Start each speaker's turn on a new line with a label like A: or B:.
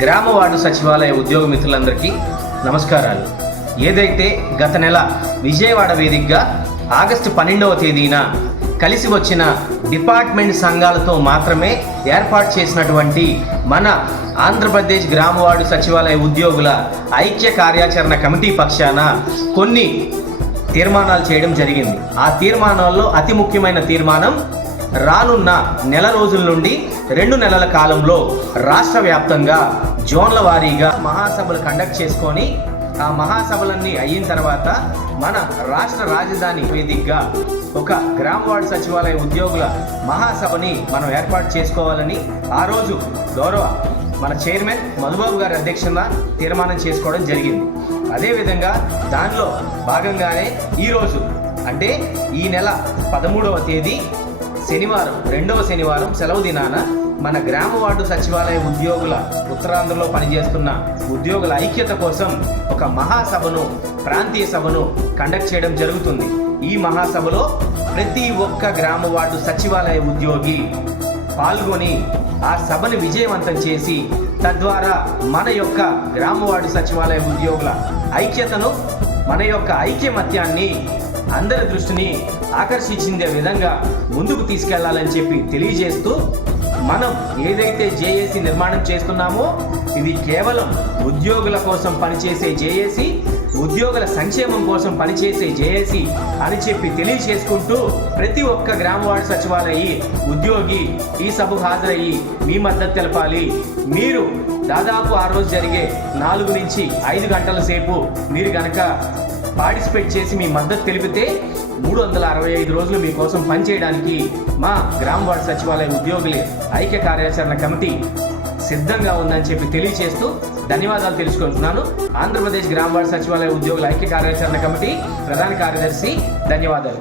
A: గ్రామ వార్డు సచివాలయ ఉద్యోగ మిత్రులందరికీ నమస్కారాలు. ఏదైతే గత నెల విజయవాడ వేదికగా ఆగస్టు పన్నెండవ తేదీన కలిసి వచ్చిన డిపార్ట్మెంట్ సంఘాలతో మాత్రమే ఏర్పాటు చేసినటువంటి మన ఆంధ్రప్రదేశ్ గ్రామవార్డు సచివాలయ ఉద్యోగుల ఐక్య కార్యాచరణ కమిటీ పక్షాన కొన్ని తీర్మానాలు చేయడం జరిగింది. ఆ తీర్మానాల్లో అతి ముఖ్యమైన తీర్మానం రానున్న నెల రోజుల నుండి రెండు నెలల కాలంలో రాష్ట్ర వ్యాప్తంగా జోన్ల వారీగా మహాసభలు కండక్ట్ చేసుకొని ఆ మహాసభలన్నీ అయిన తర్వాత మన రాష్ట్ర రాజధాని వేదికగా ఒక గ్రామ వార్డు సచివాలయ ఉద్యోగుల మహాసభని మనం ఏర్పాటు చేసుకోవాలని ఆ రోజు గౌరవ మన చైర్మన్ మధుబాబు గారి అధ్యక్షతన తీర్మానం చేసుకోవడం జరిగింది. అదేవిధంగా దానిలో భాగంగానే ఈరోజు అంటే ఈ నెల పదమూడవ తేదీ శనివారం రెండవ శనివారం సెలవు దినాన మన గ్రామ వార్డు సచివాలయ ఉద్యోగుల ఉత్తరాంధ్రలో పనిచేస్తున్న ఉద్యోగుల ఐక్యత కోసం ఒక మహాసభను ప్రాంతీయ సభను కండక్ట్ చేయడం జరుగుతుంది. ఈ మహాసభలో ప్రతి ఒక్క గ్రామ వార్డు సచివాలయ ఉద్యోగి పాల్గొని ఆ సభను విజయవంతం చేసి తద్వారా మన యొక్క గ్రామ వార్డు సచివాలయ ఉద్యోగుల ఐక్యతను మన యొక్క ఐక్యమత్యాన్ని అందరి దృష్టిని ఆకర్షించిందే విధంగా ముందుకు తీసుకెళ్ళాలని చెప్పి తెలియజేస్తూ మనం ఏదైతే జేఏసీ నిర్మాణం చేస్తున్నామో ఇది కేవలం ఉద్యోగుల కోసం పనిచేసే జేఏసీ ఉద్యోగుల సంక్షేమం కోసం పనిచేసే జేఏసీ అని చెప్పి తెలియచేసుకుంటూ ప్రతి ఒక్క గ్రామ వార్డు సచివాలయ ఉద్యోగి ఈ సభకు హాజరయ్యి మీ మద్దతు తెలపాలి. మీరు దాదాపు ఆ రోజు జరిగే నాలుగు నుంచి ఐదు గంటల సేపు మీరు గనక పార్టిసిపేట్ చేసి మీ మద్దతు తెలిపితే మూడు వందల అరవై ఐదు రోజులు మీకోసం పనిచేయడానికి మా గ్రామ వార్డు సచివాలయ ఉద్యోగుల ఐక్య కార్యాచరణ కమిటీ సిద్ధంగా ఉందని చెప్పి తెలియచేస్తూ ధన్యవాదాలు తెలుసుకుంటున్నాను. ఆంధ్రప్రదేశ్ గ్రామ వార్డు సచివాలయ ఉద్యోగుల ఐక్య కార్యాచరణ కమిటీ ప్రధాన కార్యదర్శి ధన్యవాదాలు.